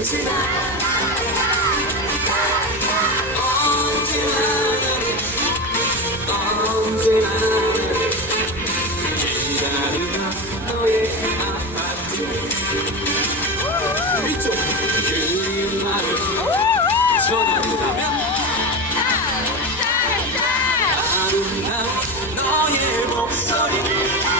언제나 나를 기다리던 너의 아파트 너의 목소리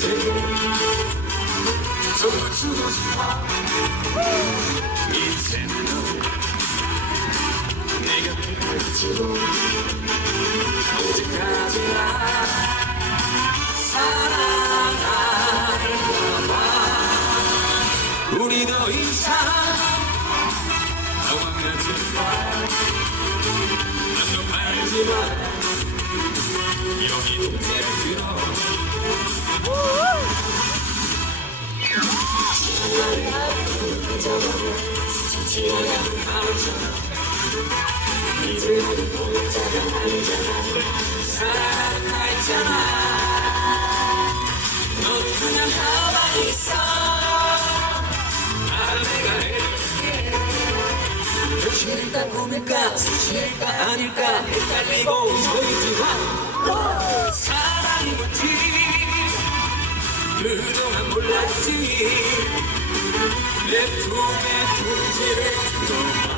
내 인생을 적어주고 싶어 이제는 내가 필요했지로 언제까지나 사랑할까봐 우리 더 이상 도망가지 마난너 알지 마. 여기 동네를 현실일까 꿈일까 사실일까 아닐까 헷갈리고 서있지만 사랑이 뭔지 그동안 몰랐지. 내 품에 둥지를 둬